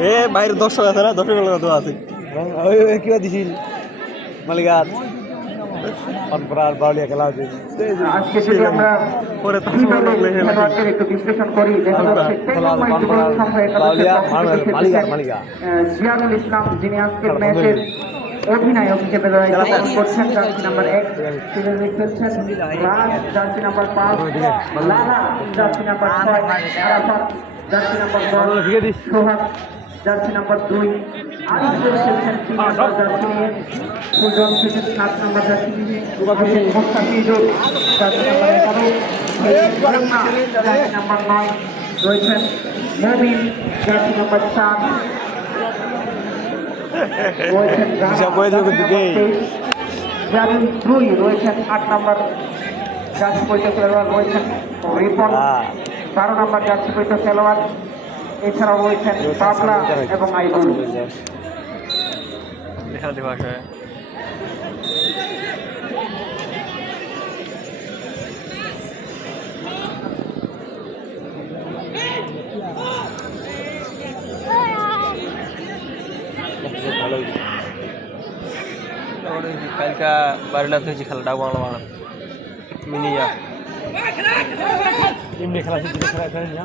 এ বাইরে দর্শক আছে না? দর্শক লোক আছে। দিছিল? কি খেলা ম্যাচের বন্ধ অধিনায়ক হিসেবে করছেন জার্সি নাম্বার এক তিনি খেলছেন রাজ জার্সি নাম্বার পাঁচ লালা জার্সি নাম্বার ছয় আরাফাত জার্সি নাম্বার দশ সোহাগ জার্সি নাম্বার দুই আরিফুল খেলছেন তিন নম্বর জার্সি নিয়ে। সুজন খেলছেন সাত নম্বর জার্সি নিয়ে মোস্তাফিজুর জার্সি নাম্বার এগারো জার্সি নাম্বার নয় রয়েছেন মবিন জার্সি নাম্বার চার। রয়েছেন? জামিন দুই রয়েছেন আট নম্বর জার্সি পরিচয় খেলোয়াড় রয়েছেন রিপন। বারো নম্বর জার্সি পরিচয় খেলোয়াড়। এছাড়াও রয়েছেন পাবলা এবং আইবুল কালকা বারোটা হয়েছে খেলাটা বাংলা বাংলা মিনিয়া এমনি খেলা খেলা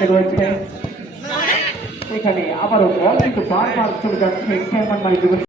গেলা এখানে আবারও বল কিন্তু বারবার চলে যাচ্ছে চেয়ারম্যান মালিক